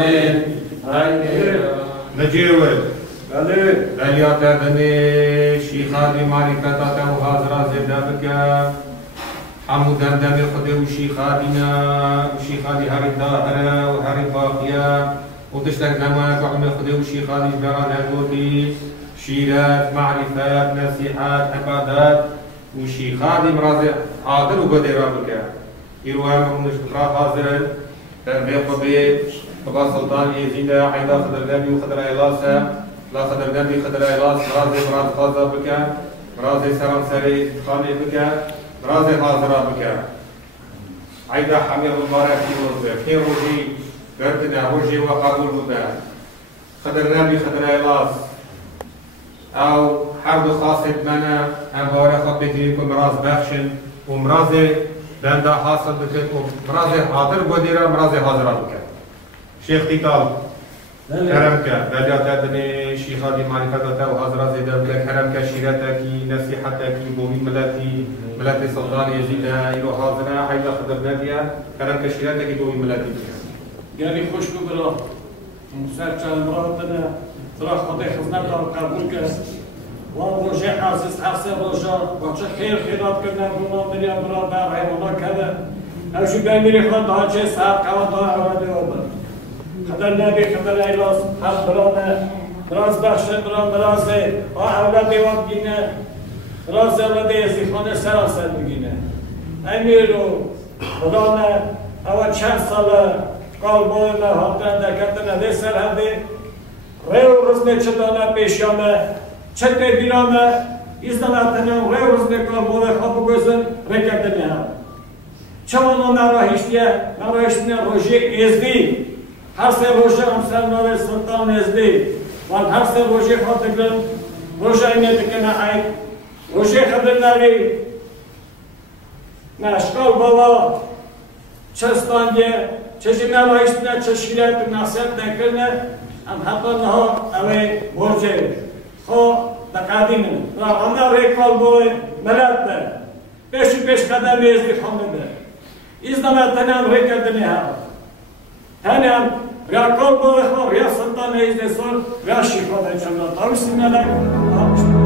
آمین. نجیوه. بله. دلیات دنی شیخانی معرفتات و حاضرات زنده بکن. حمودن دم خدا و شیخانینا و شیخانی هری ظاهره و هری باقیه و تشتاق زمان وعم خدا و شیخانی جبران هدوتي شيرات معرفات نصيحات عبادات و شيخاني مرازي عادل و بديرا بكا يروها من نشبرا حاضرا تنبيه قبي قبا سلطان يزيد عيدا خضر نبي و خضر ايلاسا لا خضر نبي خضر ايلاس مرازي مراد خاصة بكا مرازي سران سري خاني بكا مرازي حاضرا بكا عيدا حمير المبارك في وزير كين روجي قردنا روجي وقبول بدا خضر نبي خضر ايلاس او حرب خاصة منا امبارح خبتيكم مراز بخشن ومرازي دندا حاصل بكت ومرازي حاضر قديرة مرازي حاضرات بكت شيخ تيتال كرمك دليات دني شيخ هذه معرفتك وحاضرات زيدا بك كرمك شيرتك نصيحتك بومي ملاتي سلطان يزيد إلو حاضرة حيلا خضر نبيا كرمك شيرتك بومي ملاتي بك يعني خوش ببرا مسافر مراتنا ترى خدای خدمت را قبول کرد و روزه عزیز حسن روزه و چه خیرات کردن رونا میریم برای بر حیوانات کرده اوشی بیمیری خود ها چه سر قوت ها آورده آورد خدای نبی خدای ایلاس هر برانه براز بخشه براز اولاد دیوان بگینه براز اولاد یزی خانه سراسر بگینه امیرو خدانه اول چند ساله قلبای نهادن در کتنه ده سر هده ریو روزنه چدانه پیشیامه چته بیرامه ایزدانتنم ریو روزنه قلبای خواب گوزن رکردنه هم چوانو نراهشتیه روژه ازدی هر سه روژه همسر ناره سلطان ازدی و هر سه روژه خاطرن روژه اینه دکنه ای روژه خدر نوی نشکال بابا چستانگه چه نراهشتیه چه شیرت و نصیحت نکرنه ام حتی نها اوی برجه خو دقادینه و آنها ریکال بوی ملت ده پیش قدم ازدی خانده ده ایزدامت تنم ریکردنی ها تنم ریا کال بوی خو ریا سلطان ازدی سول ریا شیخواه ده چند تاویسی نلک